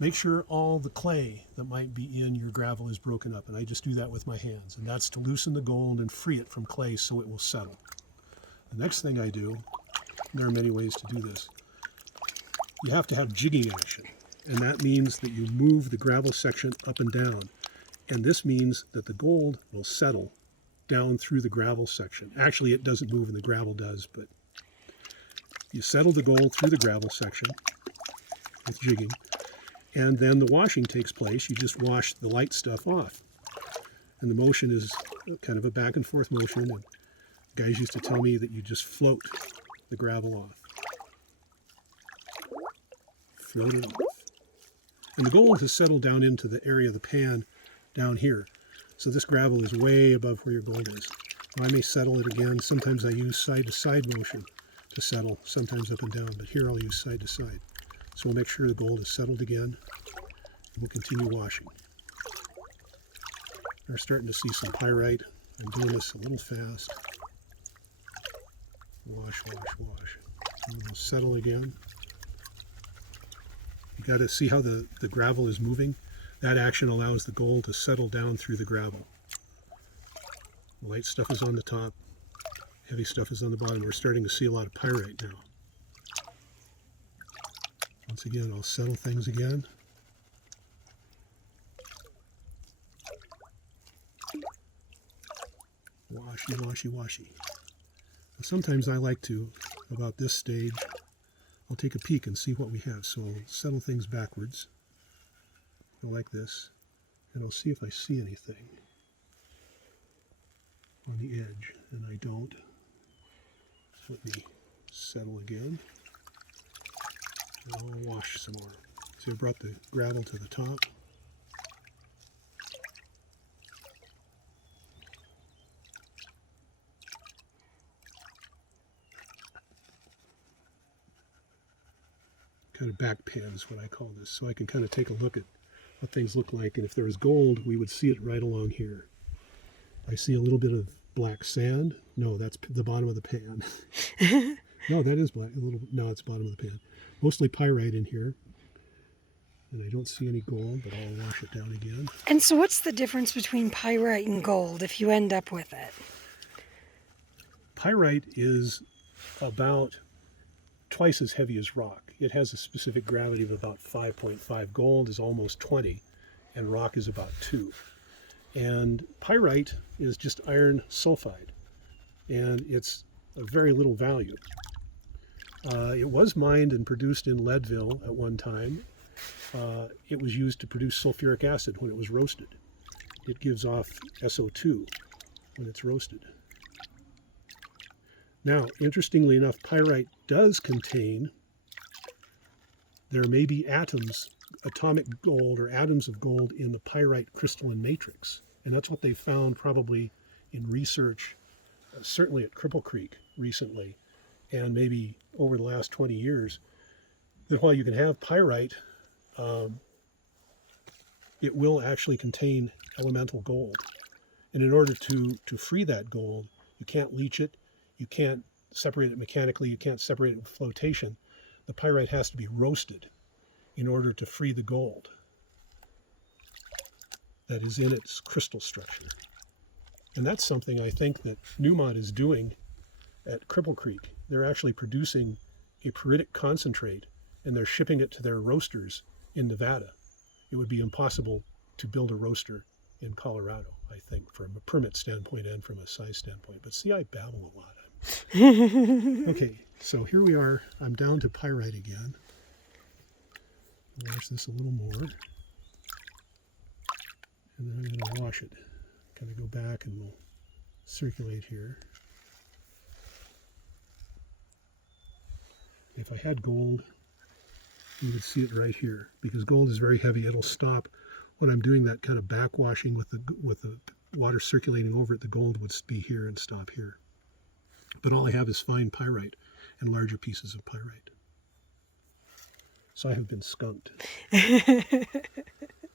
make sure all the clay that might be in your gravel is broken up. And I just do that with my hands. And that's to loosen the gold and free it from clay so it will settle. The next thing I do, there are many ways to do this, you have to have jigging action. And that means that you move the gravel section up and down. And this means that the gold will settle down through the gravel section. Actually, it doesn't move and the gravel does, but you settle the gold through the gravel section with jigging. And then the washing takes place. You just wash the light stuff off. And the motion is kind of a back and forth motion. And guys used to tell me that you just float the gravel off. Float it off. And the gold has settled down into the area of the pan down here. So this gravel is way above where your gold is. Now I may settle it again. Sometimes I use side-to-side motion to settle, sometimes up and down, but here I'll use side-to-side. So we'll make sure the gold is settled again, and we'll continue washing. We're starting to see some pyrite. I'm doing this a little fast. Wash, wash, wash. And we'll settle again. You got to see how the gravel is moving. That action allows the gold to settle down through the gravel. The light stuff is on the top, heavy stuff is on the bottom. We're starting to see a lot of pyrite now. Once again, I'll settle things again. Washy, washy, washy. Sometimes I like to, about this stage, I'll take a peek and see what we have. So I'll settle things backwards. Go like this, and I'll see if I see anything on the edge, and I don't. Let me settle again, and I'll wash some more. So I brought the gravel to the top. Kind of back pan is what I call this, so I can kind of take a look at what things look like, and if there was gold, we would see it right along here. I see a little bit of black sand. No, that's the bottom of the pan. No, that is black. No, it's bottom of the pan. Mostly pyrite in here, and I don't see any gold, but I'll wash it down again. And so what's the difference between pyrite and gold if you end up with it? Pyrite is about twice as heavy as rock. It has a specific gravity of about 5.5. Gold is almost 20, and rock is about 2. And pyrite is just iron sulfide, and it's a very little value. It was mined and produced in Leadville at one time. It was used to produce sulfuric acid when it was roasted. It gives off SO2 when it's roasted. Now, interestingly enough, pyrite does contain, there may be atoms, atomic gold or atoms of gold in the pyrite crystalline matrix. And that's what they found probably in research, certainly at Cripple Creek recently, and maybe over the last 20 years, that while you can have pyrite, it will actually contain elemental gold. And in order to free that gold, you can't leach it, you can't separate it mechanically, you can't separate it with flotation. The pyrite has to be roasted in order to free the gold that is in its crystal structure. And that's something I think that Newmont is doing at Cripple Creek. They're actually producing a pyritic concentrate, and they're shipping it to their roasters in Nevada. It would be impossible to build a roaster in Colorado, I think, from a permit standpoint and from a size standpoint. But see, I babble a lot. Okay, so here we are. I'm down to pyrite again. Wash this a little more. And then I'm going to wash it. Kind of go back and we'll circulate here. If I had gold, you would see it right here. Because gold is very heavy, it'll stop. When I'm doing that kind of backwashing with the water circulating over it, the gold would be here and stop here. But all I have is fine pyrite and larger pieces of pyrite. So I have been skunked.